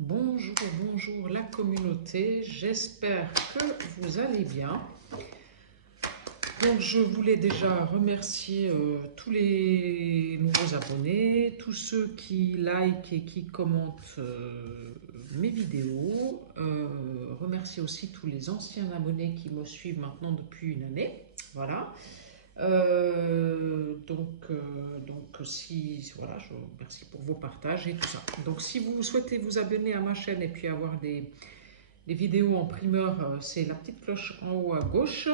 Bonjour, bonjour la communauté, j'espère que vous allez bien. Donc je voulais déjà remercier tous les nouveaux abonnés, tous ceux qui like et qui commentent mes vidéos. Remercier aussi tous les anciens abonnés qui me suivent maintenant depuis une année. Voilà. Donc si voilà, je vous remercie pour vos partages et tout ça. Donc si vous souhaitez vous abonner à ma chaîne et puis avoir des vidéos en primeur, c'est la petite cloche en haut à gauche.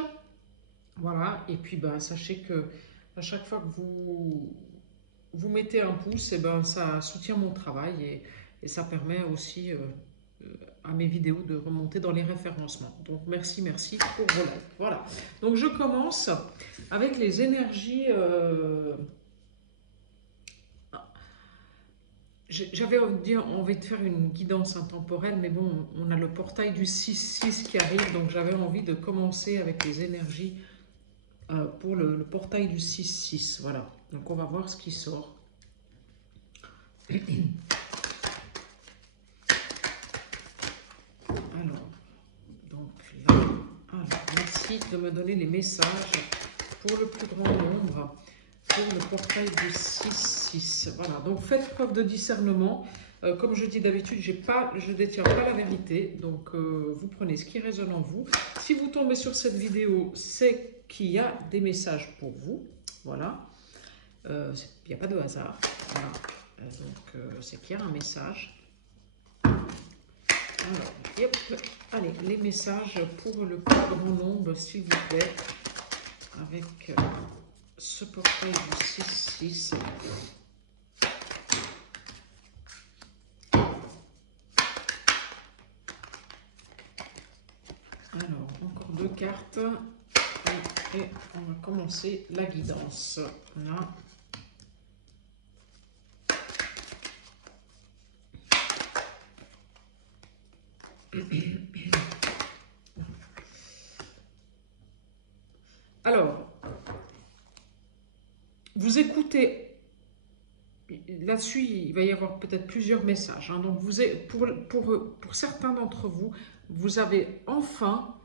Voilà, et puis ben, sachez que à chaque fois que vous mettez un pouce, et ben, ça soutient mon travail et ça permet aussi à mes vidéos de remonter dans les référencements. Donc merci, merci pour vos likes. Voilà, donc je commence avec les énergies. J'avais envie de faire une guidance intemporelle, mais bon, on a le portail du 6-6 qui arrive, donc j'avais envie de commencer avec les énergies pour le portail du 6-6. Voilà, donc on va voir ce qui sort. Alors, donc là, alors, merci de me donner les messages pour le plus grand nombre, pour le portail du 6-6. Voilà, donc faites preuve de discernement. Comme je dis d'habitude, je ne détiens pas la vérité, donc vous prenez ce qui résonne en vous. Si vous tombez sur cette vidéo, c'est qu'il y a des messages pour vous. Voilà, il n'y a pas de hasard. Voilà. Donc c'est qu'il y a un message. Alors, yep. Allez, les messages pour le plus grand nombre, s'il vous plaît, avec ce portail du 6-6. Alors, encore deux cartes. Et on va commencer la guidance. Là. Alors, vous écoutez. Là-dessus, il va y avoir peut-être plusieurs messages. Hein. Donc, pour certains d'entre vous, vous avez enfin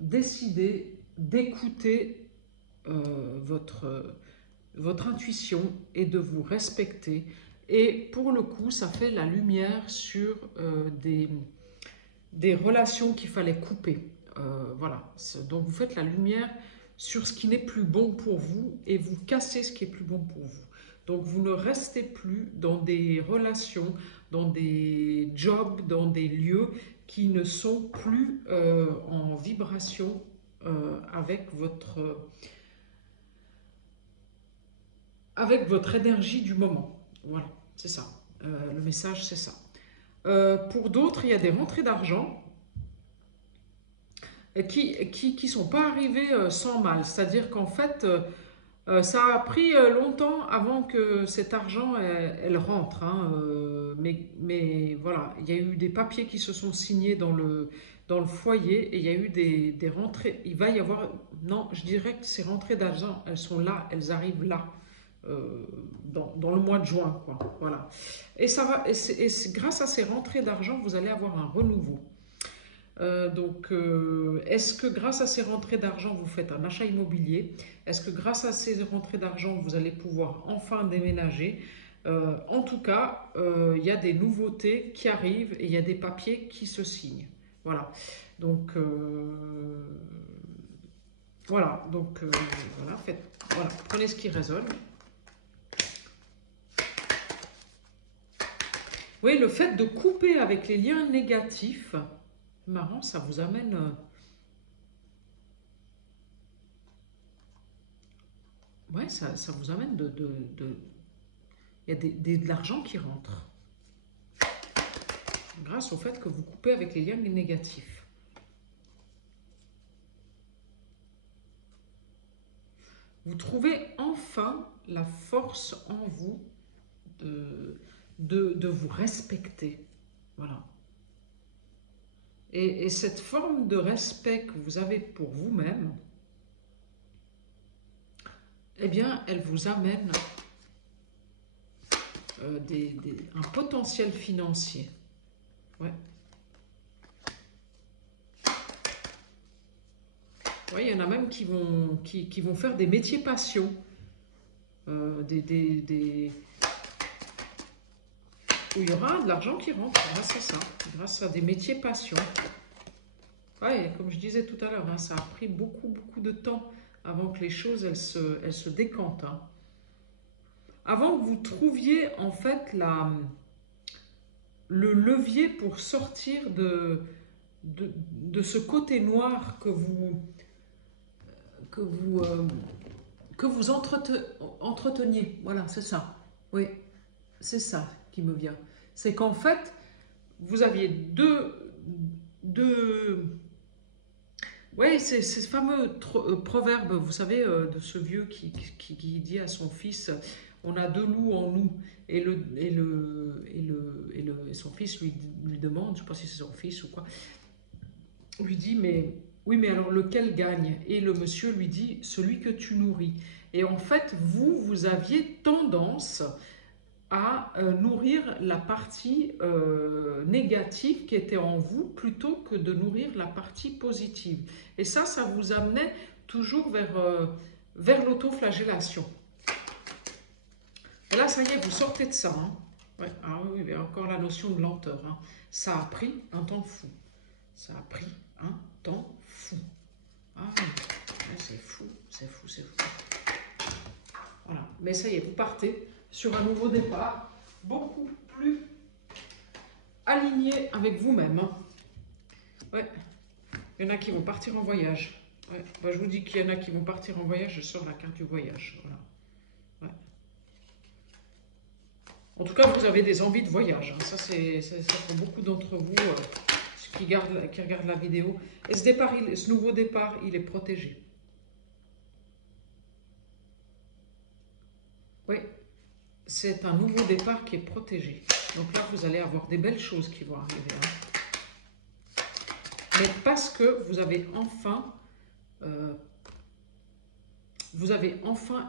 décidé d'écouter votre intuition et de vous respecter. Et pour le coup, ça fait la lumière sur des relations qu'il fallait couper. Voilà. Donc, vous faites la lumière sur ce qui n'est plus bon pour vous et vous cassez ce qui est plus bon pour vous. Donc, vous ne restez plus dans des relations, dans des jobs, dans des lieux qui ne sont plus en vibration avec votre énergie du moment. Voilà, c'est ça. Le message, c'est ça. Pour d'autres, il y a des rentrées d'argent qui sont pas arrivées sans mal. C'est-à-dire qu'en fait, ça a pris longtemps avant que cet argent elle rentre. Hein, mais voilà, il y a eu des papiers qui se sont signés dans le foyer et il y a eu des rentrées. Il va y avoir. Non, je dirais que ces rentrées d'argent, elles sont là, elles arrivent là. Dans le mois de juin, quoi. Voilà. Et ça va. Grâce à ces rentrées d'argent, vous allez avoir un renouveau. Est-ce que grâce à ces rentrées d'argent, vous faites un achat immobilier? Est-ce que grâce à ces rentrées d'argent, vous allez pouvoir enfin déménager? En tout cas, il y a des nouveautés qui arrivent et il y a des papiers qui se signent. Voilà. Donc, voilà. Donc, voilà. Voilà. Prenez ce qui résonne. Oui, le fait de couper avec les liens négatifs, marrant, ça vous amène. Ouais, ça vous amène il y a de l'argent qui rentre. Grâce au fait que vous coupez avec les liens négatifs. Vous trouvez enfin la force en vous de vous respecter. Voilà. Et cette forme de respect que vous avez pour vous-même, eh bien, elle vous amène un potentiel financier. Ouais. Ouais, il y en a même qui vont faire des métiers passion. Où il y aura de l'argent qui rentre grâce à ça, grâce à des métiers passion. Ouais, comme je disais tout à l'heure, hein, ça a pris beaucoup de temps avant que les choses elles se décantent. Hein. Avant que vous trouviez en fait le levier pour sortir de ce côté noir que vous entreteniez. Voilà, c'est ça. Oui, c'est ça qui me vient. C'est qu'en fait, vous aviez oui, c'est ce fameux proverbe, vous savez, de ce vieux qui dit à son fils, on a deux loups en nous. Et son fils lui demande, je ne sais pas si c'est son fils ou quoi, lui dit, mais oui, mais alors lequel gagne? Et le monsieur lui dit, celui que tu nourris. Et en fait, vous aviez tendance à nourrir la partie négative qui était en vous plutôt que de nourrir la partie positive. Et ça vous amenait toujours vers l'autoflagellation. Et là, ça y est, vous sortez de ça. Hein. Ouais. Ah oui, il y a encore la notion de lenteur. Hein. Ça a pris un temps fou. Ça a pris un temps fou. Ah oui, c'est fou, c'est fou, c'est fou. Voilà, mais ça y est, vous partez sur un nouveau départ, beaucoup plus aligné avec vous-même. Hein. Ouais, il y en a qui vont partir en voyage. Ouais. Bah, je vous dis qu'il y en a qui vont partir en voyage, je sors la carte du voyage. Voilà. Ouais. En tout cas, vous avez des envies de voyage. Hein. Ça, c'est pour beaucoup d'entre vous qui regardent la vidéo. Et ce nouveau départ, il est protégé. Oui, c'est un nouveau départ qui est protégé. Donc là, vous allez avoir des belles choses qui vont arriver. Hein. Mais parce que vous avez enfin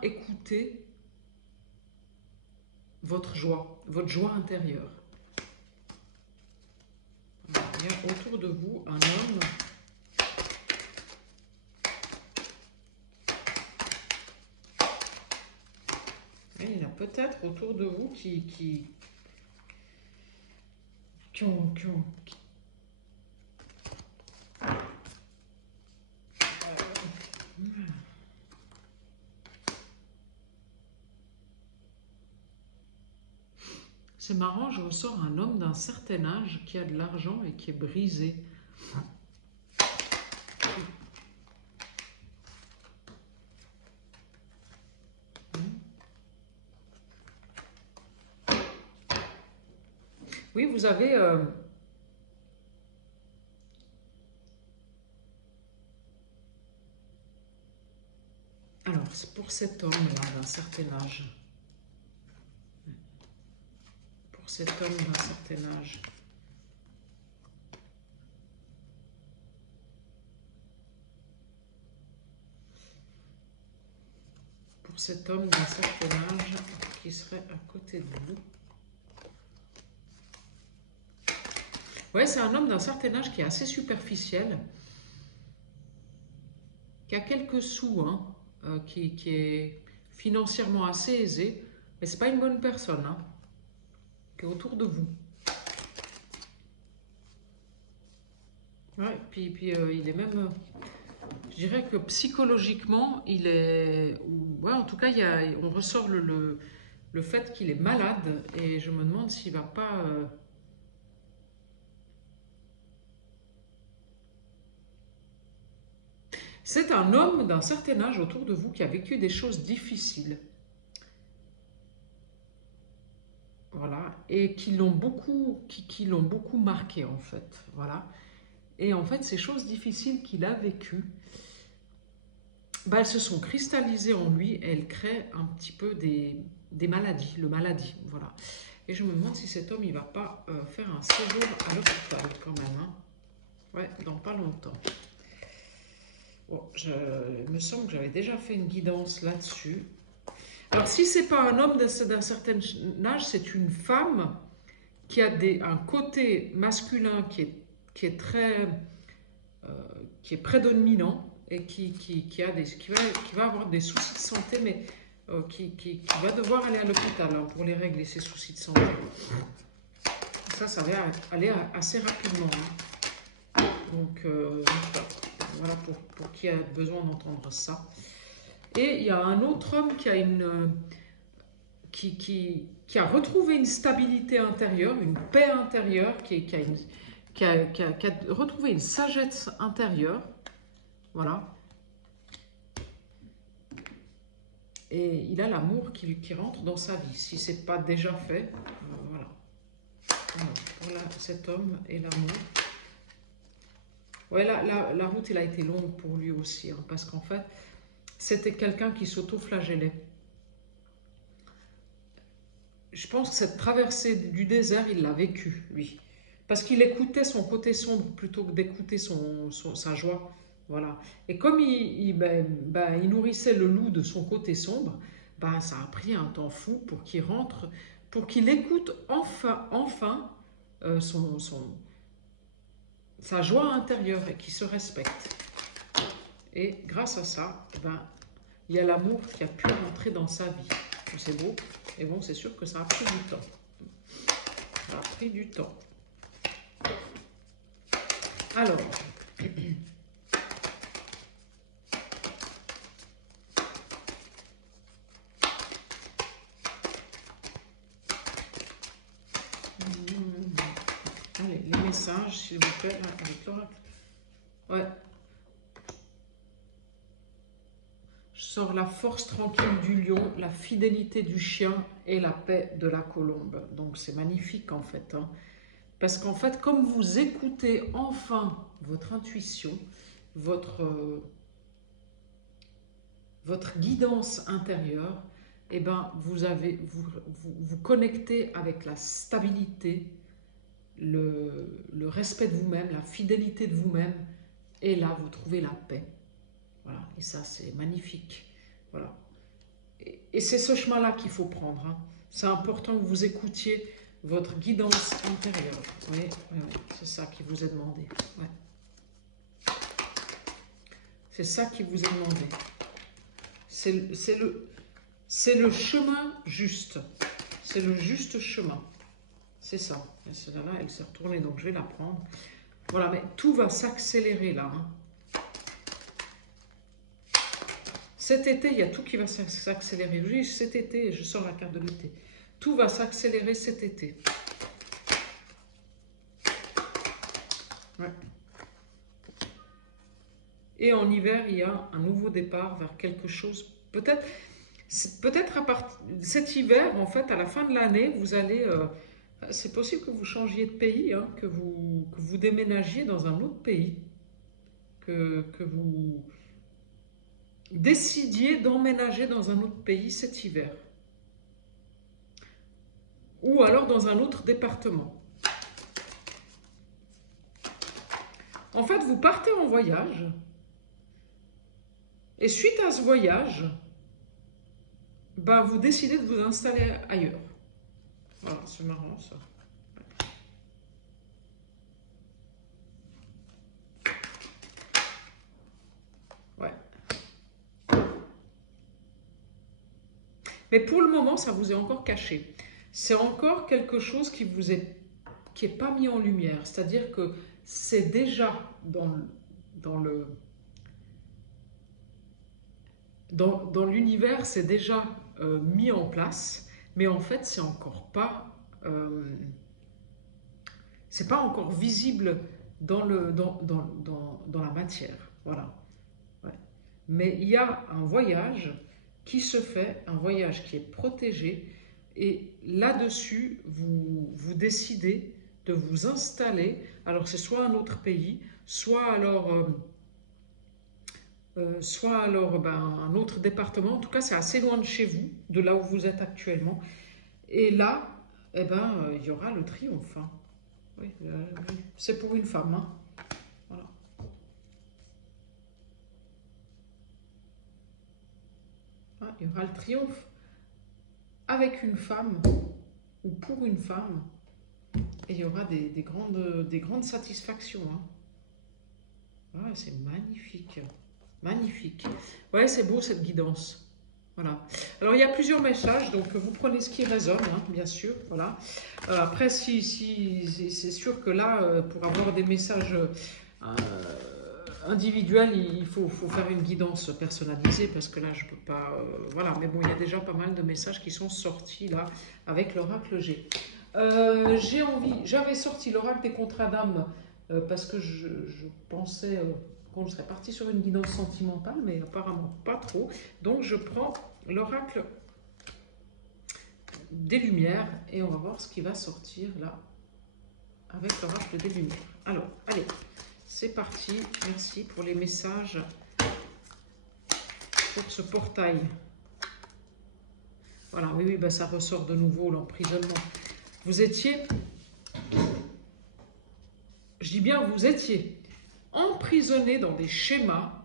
écouté votre joie intérieure. Il y a autour de vous un homme et il y en a peut-être autour de vous qui ont c'est marrant, je ressors un homme d'un certain âge qui a de l'argent et qui est brisé. Oui, vous avez... Alors, c'est pour cet homme-là d'un certain âge. Pour cet homme d'un certain âge. Pour cet homme d'un certain âge qui serait à côté de vous. Ouais, c'est un homme d'un certain âge qui est assez superficiel, qui a quelques sous, hein, qui est financièrement assez aisé, mais c'est pas une bonne personne, hein, qui est autour de vous. Ouais, puis il est même, je dirais que psychologiquement, il est, ouais, en tout cas, on ressort le fait qu'il est malade, et je me demande s'il va pas... C'est un homme d'un certain âge autour de vous qui a vécu des choses difficiles. Voilà. Et qui l'ont beaucoup marqué, en fait. Voilà. Et en fait, ces choses difficiles qu'il a vécues, bah, elles se sont cristallisées en lui et elles créent un petit peu des maladies, maladie. Voilà. Et je me demande si cet homme, il ne va pas faire un séjour à l'hôpital quand même. Hein. Ouais, dans pas longtemps. Bon, il me semble que j'avais déjà fait une guidance là-dessus. Alors, si ce n'est pas un homme d'un certain âge, c'est une femme qui a un côté masculin qui est très, qui est prédominant et qui va avoir des soucis de santé, mais qui va devoir aller à l'hôpital hein, pour les régler ses soucis de santé. Ça va aller assez rapidement. Hein. Donc, voilà pour qui a besoin d'entendre ça. Et il y a un autre homme qui a qui a retrouvé une stabilité intérieure, une paix intérieure, qui a retrouvé une sagesse intérieure. Voilà. Et il a l'amour qui rentre dans sa vie. Si ce n'est pas déjà fait, voilà. Voilà, cet homme et l'amour. Ouais, la route, elle a été longue pour lui aussi, hein, parce qu'en fait, c'était quelqu'un qui s'auto-flagellait. Je pense que cette traversée du désert, il l'a vécue, lui. Parce qu'il écoutait son côté sombre plutôt que d'écouter sa joie. Voilà. Et comme il nourrissait le loup de son côté sombre, ça a pris un temps fou pour qu'il rentre, pour qu'il écoute enfin sa joie intérieure et qu'il se respecte. Et grâce à ça, il y a l'amour qui a pu rentrer dans sa vie. C'est beau. Et bon, c'est sûr que ça a pris du temps. Ça a pris du temps. Alors, allez, les messages, s'il vous plaît, avec l'oracle. Ouais. Je sors la force tranquille du lion, la fidélité du chien et la paix de la colombe. Donc c'est magnifique en fait. Hein. Parce qu'en fait, comme vous écoutez enfin votre intuition, votre guidance intérieure, eh ben, vous connectez avec la stabilité, le respect de vous-même, la fidélité de vous-même, et là, vous trouvez la paix. Voilà, et ça, c'est magnifique. Voilà. Et c'est ce chemin-là qu'il faut prendre. Hein. C'est important que vous écoutiez votre guidance intérieure. Oui, c'est ça qui vous est demandé. Ouais. C'est ça qui vous est demandé. C'est le chemin juste. C'est le juste chemin. C'est ça. Et celle-là, elle s'est retournée, donc je vais la prendre. Voilà, mais tout va s'accélérer là. Hein. Cet été, il y a tout qui va s'accélérer. Oui, cet été, je sors la carte de l'été. Tout va s'accélérer cet été. Ouais. Et en hiver, il y a un nouveau départ vers quelque chose. Peut-être à partir cet hiver, en fait, à la fin de l'année, vous allez... c'est possible que vous changiez de pays, hein, que vous déménagiez dans un autre pays, que vous décidiez d'emménager dans un autre pays cet hiver. Ou alors dans un autre département. En fait, vous partez en voyage, et suite à ce voyage, vous décidez de vous installer ailleurs. Voilà, c'est marrant ça. Ouais. Mais pour le moment, ça vous est encore caché. C'est encore quelque chose qui est pas mis en lumière. C'est-à-dire que c'est déjà dans l'univers, c'est déjà mis en place, mais en fait, c'est encore pas, c'est pas encore visible dans la matière. Voilà. Ouais. Mais il y a un voyage qui se fait, un voyage qui est protégé, et là-dessus, vous décidez de vous installer. Alors, c'est soit un autre pays, soit alors un autre département. En tout cas, c'est assez loin de chez vous, de là où vous êtes actuellement. Et là, il y aura le triomphe. Hein. Oui, c'est pour une femme. Hein. Voilà. Ah, il y aura le triomphe avec une femme ou pour une femme. et il y aura des grandes satisfactions. Hein. Ah, c'est magnifique. Magnifique. Ouais, c'est beau cette guidance. Voilà. Alors, il y a plusieurs messages, donc vous prenez ce qui résonne, hein, bien sûr. Voilà. Après, si c'est sûr que là, pour avoir des messages individuels, il faut faire une guidance personnalisée, parce que là, je ne peux pas... voilà, mais bon, il y a déjà pas mal de messages qui sont sortis, là, avec l'oracle G. J'avais sorti l'oracle des contrats d'âme, parce que je pensais... qu'on serait parti sur une guidance sentimentale, mais apparemment pas trop. Donc je prends l'oracle des Lumières et on va voir ce qui va sortir là avec l'oracle des Lumières. Alors, allez, c'est parti. Merci pour les messages pour ce portail. Voilà, oui, ben ça ressort de nouveau, l'emprisonnement. Vous étiez, je dis bien vous étiez, emprisonné dans des schémas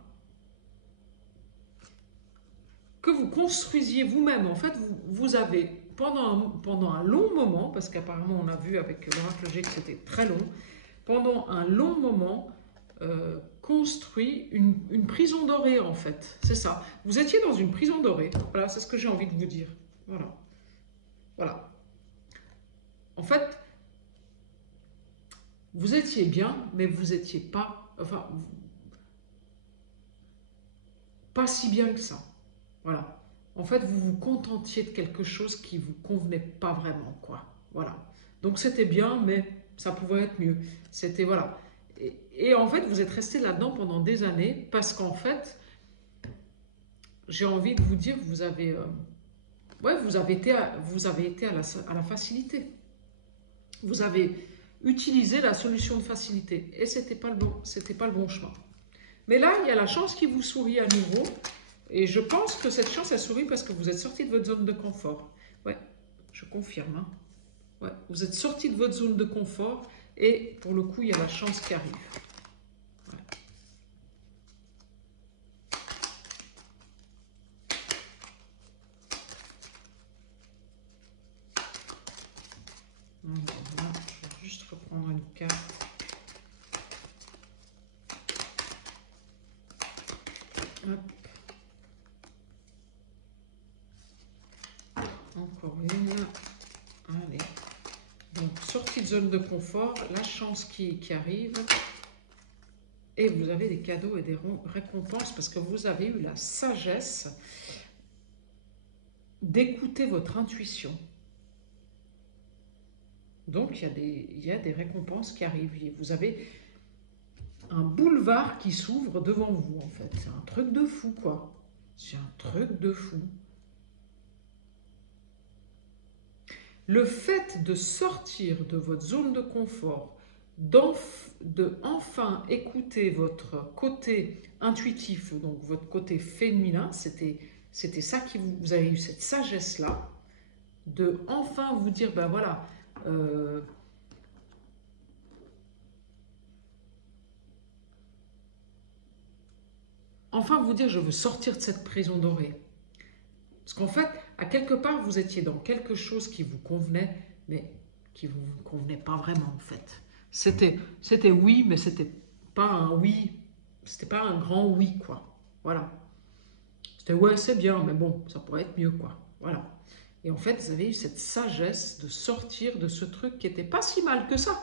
que vous construisiez vous-même. En fait, vous avez, pendant un long moment, parce qu'apparemment on a vu avec l'oracle G que c'était très long, pendant un long moment, construit une prison dorée, en fait. C'est ça. Vous étiez dans une prison dorée. Voilà, c'est ce que j'ai envie de vous dire. Voilà. Voilà. En fait, vous étiez bien, mais vous n'étiez pas... Enfin, pas si bien que ça. Voilà. En fait, vous vous contentiez de quelque chose qui ne vous convenait pas vraiment, quoi. Voilà. Donc, c'était bien, mais ça pouvait être mieux. C'était, voilà. Et en fait, vous êtes resté là-dedans pendant des années, parce qu'en fait, j'ai envie de vous dire, vous avez... ouais, vous avez été à la facilité. Vous avez utilisé la solution de facilité. Et ce n'était pas le bon chemin. Mais là, il y a la chance qui vous sourit à nouveau. Et je pense que cette chance, elle sourit parce que vous êtes sorti de votre zone de confort. Ouais, je confirme. Hein. Ouais, vous êtes sorti de votre zone de confort et pour le coup, il y a la chance qui arrive. Ouais. Voilà, je vais juste reprendre une carte. Hop. Encore une. Allez. Donc, sortie de zone de confort, la chance qui arrive. Et vous avez des cadeaux et des récompenses parce que vous avez eu la sagesse d'écouter votre intuition. Donc, il y a des récompenses qui arrivent. Vous avez un boulevard qui s'ouvre devant vous, en fait. C'est un truc de fou, quoi. C'est un truc de fou. Le fait de sortir de votre zone de confort, de enfin écouter votre côté intuitif, donc votre côté féminin, c'était ça qui vous avez eu cette sagesse-là, de enfin vous dire, ben voilà, enfin vous dire, je veux sortir de cette prison dorée. Parce qu'en fait, à quelque part, vous étiez dans quelque chose qui vous convenait, mais qui ne vous convenait pas vraiment, en fait. C'était oui, mais c'était pas un oui, c'était pas un grand oui, quoi. Voilà. C'était ouais, c'est bien, mais bon, ça pourrait être mieux, quoi. Voilà. Et en fait, vous avez eu cette sagesse de sortir de ce truc qui n'était pas si mal que ça.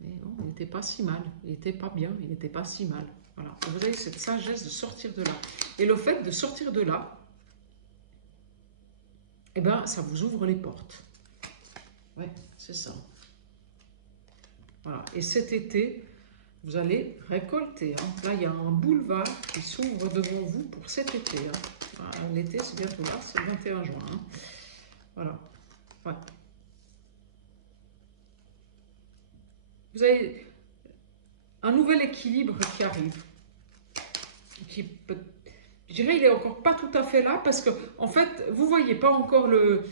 Mais non, il n'était pas si mal, il n'était pas bien, il n'était pas si mal. Voilà. Et vous avez cette sagesse de sortir de là. Et le fait de sortir de là, eh bien, ça vous ouvre les portes. Ouais, c'est ça. Voilà. Et cet été, vous allez récolter. Hein. Là, il y a un boulevard qui s'ouvre devant vous pour cet été. Hein. Voilà, l'été, c'est bientôt là, c'est le 21 juin. Hein. Voilà. Ouais. Vous avez un nouvel équilibre qui arrive. Qui peut, je dirais, il n'est encore pas tout à fait là parce que, en fait, vous ne voyez pas encore le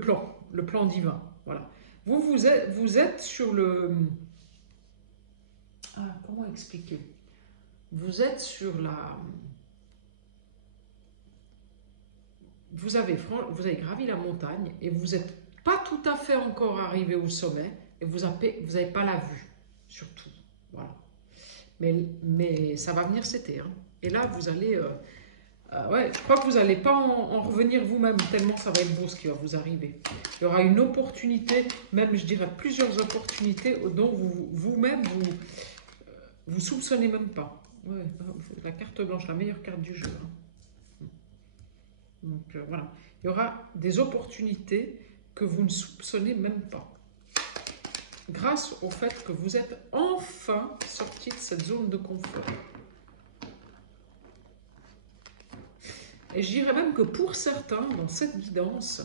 plan divin. Voilà. Vous êtes sur le... Ah, comment expliquer? Vous êtes sur la... Vous avez gravi la montagne et vous n'êtes pas tout à fait encore arrivé au sommet et vous n'avez pas la vue, surtout. Voilà. Mais ça va venir cet été. Hein. Et là, vous allez... ouais, je crois que vous n'allez pas en revenir vous-même, tellement ça va être beau ce qui va vous arriver. Il y aura une opportunité, même je dirais plusieurs opportunités dont vous-même, vous soupçonnez même pas. Ouais, la carte blanche, la meilleure carte du jeu. Hein. Donc voilà, il y aura des opportunités que vous ne soupçonnez même pas. Grâce au fait que vous êtes enfin sorti de cette zone de confort. Et je dirais même que pour certains, dans cette guidance,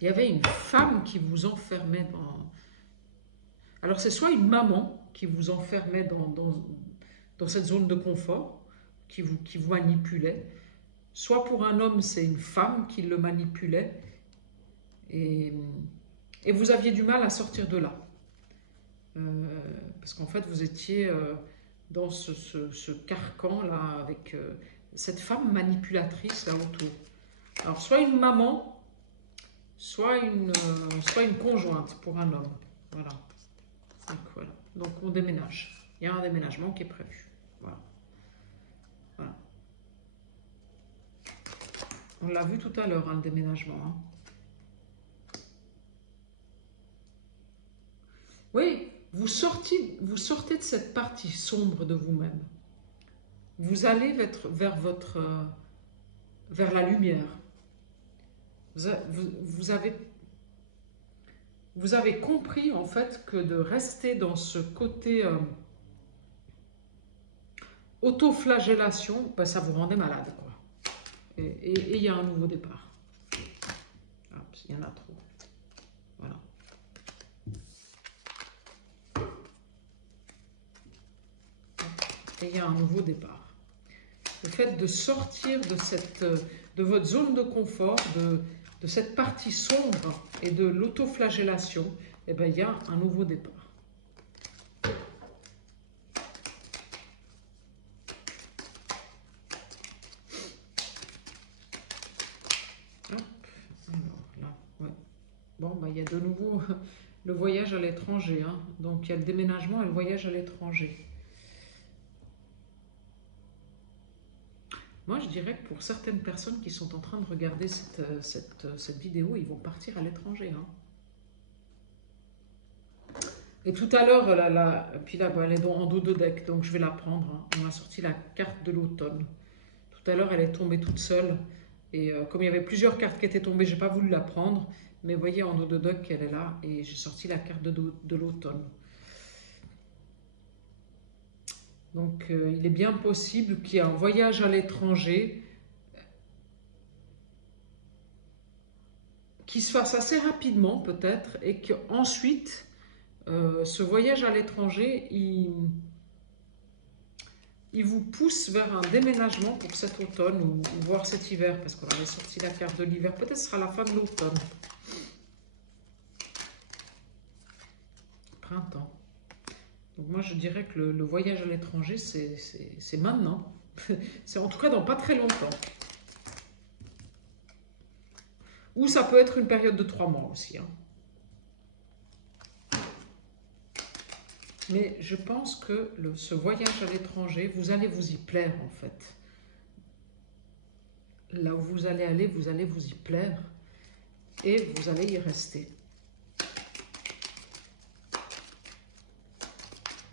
il y avait une femme qui vous enfermait dans... Alors c'est soit une maman qui vous enfermait dans cette zone de confort, qui vous manipulait, soit pour un homme, c'est une femme qui le manipulait, et vous aviez du mal à sortir de là. Parce qu'en fait, vous étiez dans ce carcan-là, avec cette femme manipulatrice là autour. Alors, soit une maman, soit une conjointe pour un homme. Voilà. Donc, voilà. Donc, on déménage. Il y a un déménagement qui est prévu. Voilà. Voilà. On l'a vu tout à l'heure, hein, le déménagement. Hein. Oui, vous sortez de cette partie sombre de vous-même. Vous allez vers la lumière. Vous avez compris en fait que de rester dans ce côté autoflagellation, ben, ça vous rendait malade, quoi. Et il y a un nouveau départ. Il y en a trop. Voilà. Et il y a un nouveau départ. Le fait de sortir de votre zone de confort, de cette partie sombre et de l'autoflagellation, eh bien, il y a un nouveau départ. Hop, alors là, ouais. Bon, bah, il y a de nouveau le voyage à l'étranger. Hein. Donc, il y a le déménagement et le voyage à l'étranger. Moi, je dirais que pour certaines personnes qui sont en train de regarder cette vidéo, ils vont partir à l'étranger. Hein. Et tout à l'heure, puis là, elle est en dos de deck, donc je vais la prendre. Hein. On a sorti la carte de l'automne. Tout à l'heure, elle est tombée toute seule. Et comme il y avait plusieurs cartes qui étaient tombées, je n'ai pas voulu la prendre. Mais vous voyez, en dos de deck, elle est là. Et j'ai sorti la carte de l'automne. Donc, il est bien possible qu'il y ait un voyage à l'étranger qui se fasse assez rapidement, peut-être, et qu'ensuite, ce voyage à l'étranger, il vous pousse vers un déménagement pour cet automne ou voire cet hiver, parce qu'on avait sorti la carte de l'hiver. Peut-être ce sera la fin de l'automne. Printemps. Donc moi, je dirais que le voyage à l'étranger, c'est maintenant. C'est en tout cas dans pas très longtemps. Ou ça peut être une période de 3 mois aussi. Hein. Mais je pense que ce voyage à l'étranger, vous allez vous y plaire en fait. Là où vous allez aller, vous allez vous y plaire. Et vous allez y rester.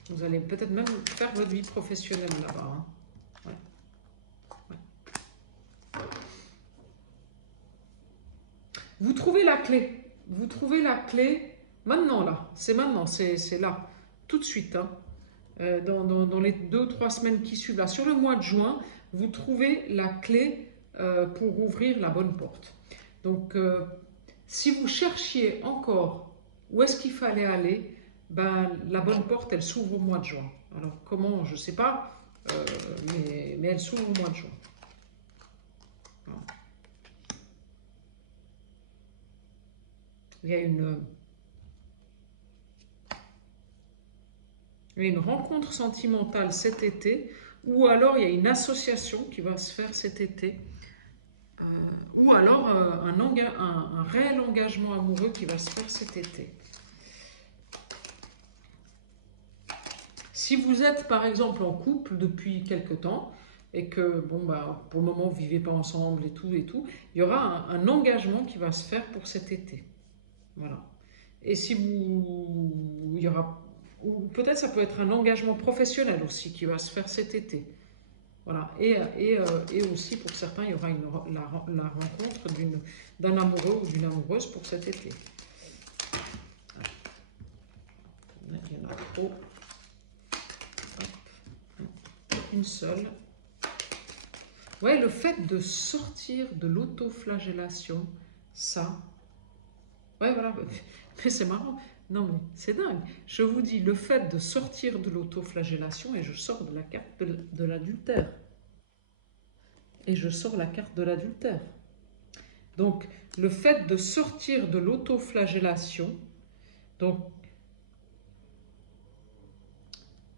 Vous allez peut-être même faire votre vie professionnelle là-bas. Hein. Ouais. Ouais. Vous trouvez la clé. Vous trouvez la clé maintenant, là. C'est maintenant, c'est là. Tout de suite. Hein. Dans les 2 ou 3 semaines qui suivent, là, sur le mois de juin, vous trouvez la clé pour ouvrir la bonne porte. Donc, si vous cherchiez encore où est-ce qu'il fallait aller, ben, la bonne porte, elle s'ouvre au mois de juin. Alors, comment, je ne sais pas, mais elle s'ouvre au mois de juin. Voilà. Il y a une rencontre sentimentale cet été, ou alors il y a une association qui va se faire cet été ou alors un réel engagement amoureux qui va se faire cet été. Si vous êtes par exemple en couple depuis quelque temps et que bon bah pour le moment vous vivez pas ensemble et tout, il y aura un engagement qui va se faire pour cet été. Voilà. Et si il y aura, ou peut-être ça peut être un engagement professionnel aussi qui va se faire cet été. Voilà. Et aussi pour certains, il y aura la rencontre d'un amoureux ou d'une amoureuse pour cet été. Il y en a trop. Une seule. Ouais, le fait de sortir de l'autoflagellation, ça. Ouais, voilà. Mais c'est marrant. Non, mais c'est dingue. Je vous dis, le fait de sortir de l'autoflagellation, et je sors de la carte de l'adultère. Et je sors la carte de l'adultère. Donc, le fait de sortir de l'autoflagellation, donc,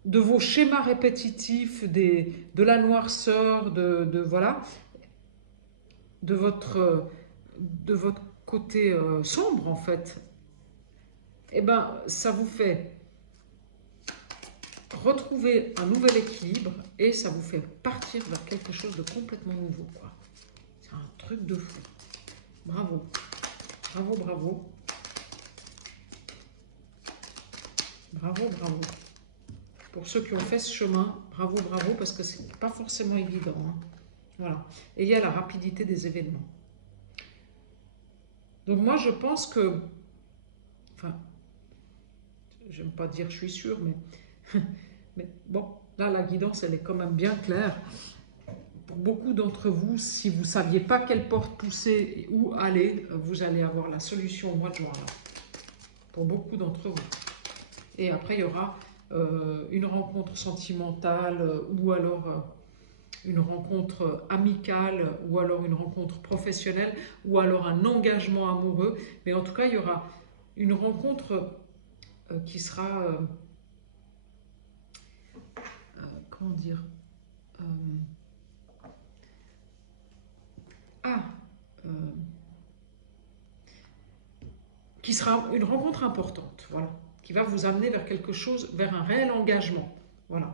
de vos schémas répétitifs, de la noirceur, voilà, de votre côté sombre en fait, eh ben ça vous fait retrouver un nouvel équilibre et ça vous fait partir vers quelque chose de complètement nouveau, quoi. C'est un truc de fou. Bravo, bravo, bravo, bravo, bravo. Pour ceux qui ont fait ce chemin, bravo, bravo, parce que c'est pas forcément évident, hein. Voilà. Et il y a la rapidité des événements. Donc moi, je pense que, enfin, j'aime pas dire je suis sûre, mais bon, là, la guidance, elle est quand même bien claire. Pour beaucoup d'entre vous, si vous ne saviez pas quelle porte pousser et où aller, vous allez avoir la solution au mois de juin. Là. Pour beaucoup d'entre vous. Et après, il y aura une rencontre sentimentale ou alors une rencontre amicale ou alors une rencontre professionnelle ou alors un engagement amoureux. Mais en tout cas, il y aura une rencontre qui sera... comment dire qui sera une rencontre importante, voilà, qui va vous amener vers quelque chose, vers un réel engagement, voilà.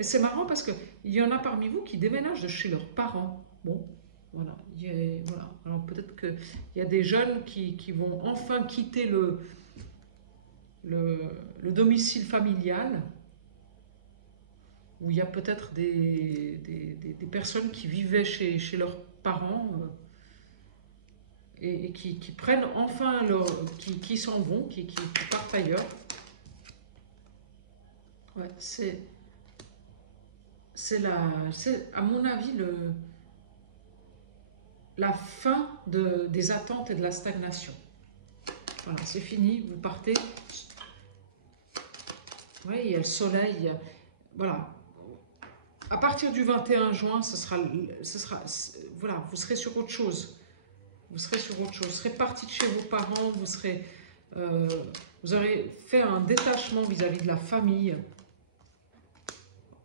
Et c'est marrant parce qu'il y en a parmi vous qui déménagent de chez leurs parents, bon, voilà, voilà. Alors peut-être qu'il y a des jeunes qui vont enfin quitter le domicile familial, où il y a peut-être des personnes qui vivaient chez leurs parents et qui prennent enfin qui s'en vont, qui partent ailleurs. Ouais, c'est à mon avis la fin des attentes et de la stagnation. Voilà, c'est fini, vous partez. Oui, il y a le soleil, voilà. À partir du 21 juin, voilà, vous serez sur autre chose. Vous serez sur autre chose. Vous serez parti de chez vos parents, vous aurez fait un détachement vis-à-vis de la famille.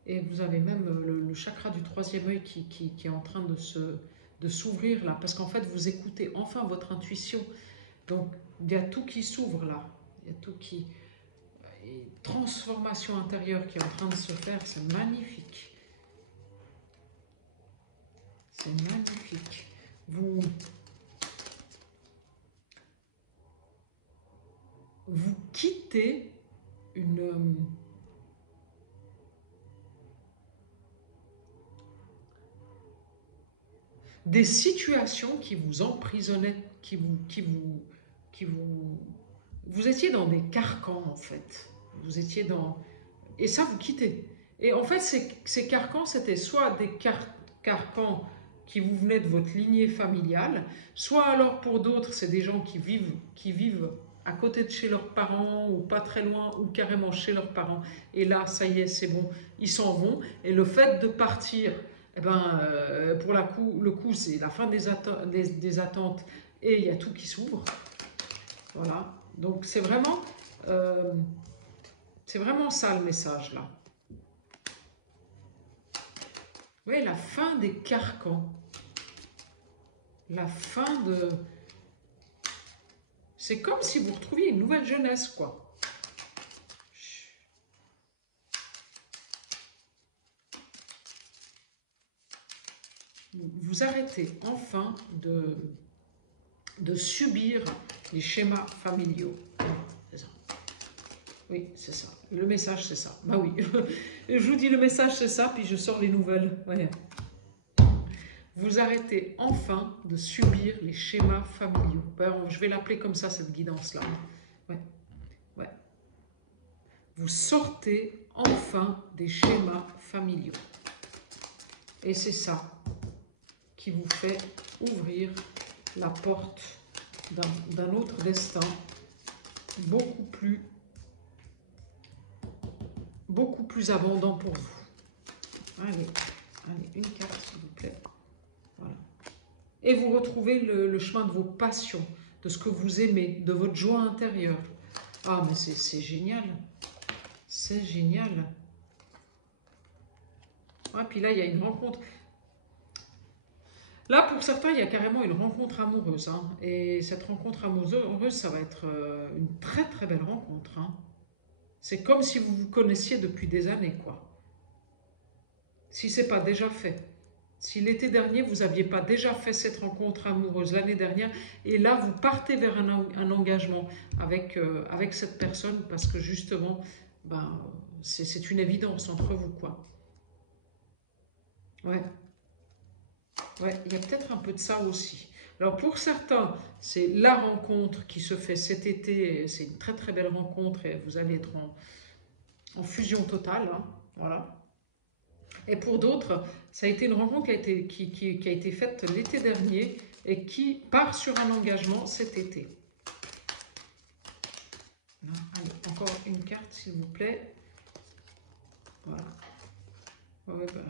Et vous avez même le chakra du troisième œil qui est en train de s'ouvrir là. Parce qu'en fait, vous écoutez enfin votre intuition. Donc, il y a tout qui s'ouvre là. Il y a tout qui... Et transformation intérieure qui est en train de se faire. C'est magnifique. C'est magnifique. Vous quittez des situations qui vous emprisonnaient, vous étiez dans des carcans en fait. Vous étiez dans... Et ça, vous quittez. Et en fait, ces carcans, c'était soit des carcans qui vous venaient de votre lignée familiale, soit alors pour d'autres, c'est des gens qui vivent à côté de chez leurs parents, ou pas très loin, ou carrément chez leurs parents. Et là, ça y est, c'est bon, ils s'en vont. Et le fait de partir, eh ben, pour le coup, c'est la fin des attentes, et il y a tout qui s'ouvre. Voilà. Donc, c'est vraiment ça le message, là. Oui, la fin des carcans. la fin de... C'est comme si vous retrouviez une nouvelle jeunesse, quoi. Vous arrêtez enfin de subir les schémas familiaux. C'est ça. Oui, c'est ça. Le message, c'est ça. Bah oui. Je vous dis le message, c'est ça, puis je sors les nouvelles. Ouais. Vous arrêtez enfin de subir les schémas familiaux. Ben, je vais l'appeler comme ça, cette guidance-là. Ouais. Ouais. Vous sortez enfin des schémas familiaux. Et c'est ça qui vous fait ouvrir la porte d'un autre destin beaucoup plus abondant pour vous. Allez, allez, une carte s'il vous plaît. Voilà. Et vous retrouvez le chemin de vos passions, de ce que vous aimez, de votre joie intérieure. Ah, mais c'est génial. C'est génial. Ah, puis là, il y a une rencontre. Là, pour certains, il y a carrément une rencontre amoureuse. Hein. Et cette rencontre amoureuse, ça va être une très très belle rencontre. Hein. C'est comme si vous vous connaissiez depuis des années, quoi. Si ce n'est pas déjà fait. Si l'été dernier, vous n'aviez pas déjà fait cette rencontre amoureuse l'année dernière, et là, vous partez vers un engagement avec cette personne, parce que justement, ben, c'est une évidence entre vous, quoi. Ouais. Ouais, il y a peut-être un peu de ça aussi. Alors pour certains, c'est la rencontre qui se fait cet été, c'est une très très belle rencontre et vous allez être en fusion totale, hein, voilà. Et pour d'autres, ça a été une rencontre qui a été faite l'été dernier et qui part sur un engagement cet été. Allez, encore une carte s'il vous plaît. Voilà. Ouais, bah,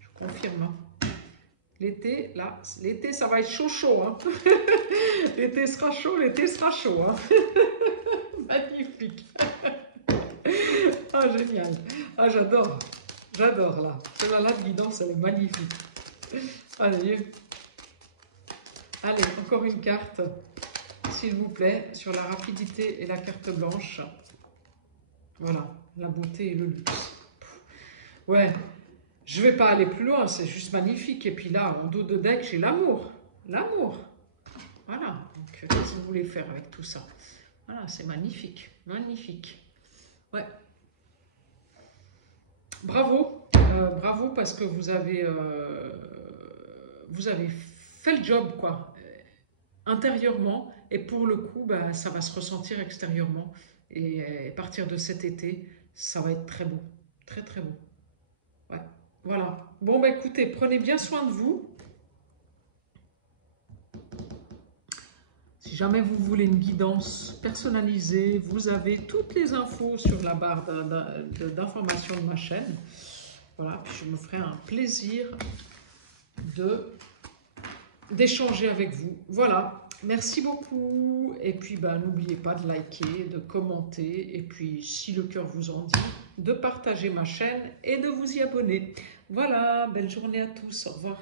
je confirme. Hein. L'été, là, l'été, ça va être chaud, hein. L'été sera chaud, hein. Magnifique. Ah, génial. Ah, j'adore. J'adore, là. Celle-là, de guidance, elle est magnifique. Allez. Allez, encore une carte, s'il vous plaît, sur la rapidité et la carte blanche. Voilà, la beauté et le luxe. Ouais. Je ne vais pas aller plus loin, c'est juste magnifique. Et puis là, en dos de deck, j'ai l'amour. L'amour. Voilà. Donc, qu'est-ce que vous voulez faire avec tout ça? Voilà, c'est magnifique. Magnifique. Ouais. Bravo. Bravo parce que vous avez fait le job, quoi. Intérieurement. Et pour le coup, bah, ça va se ressentir extérieurement. Et à partir de cet été, ça va être très beau. Très, très beau. Ouais. Voilà. Bon, bah écoutez, prenez bien soin de vous. Si jamais vous voulez une guidance personnalisée, vous avez toutes les infos sur la barre d'information de ma chaîne. Voilà, puis je me ferai un plaisir d'échanger avec vous. Voilà, merci beaucoup. Et puis, bah, n'oubliez pas de liker, de commenter. Et puis, si le cœur vous en dit, de partager ma chaîne et de vous y abonner. Voilà, belle journée à tous. Au revoir.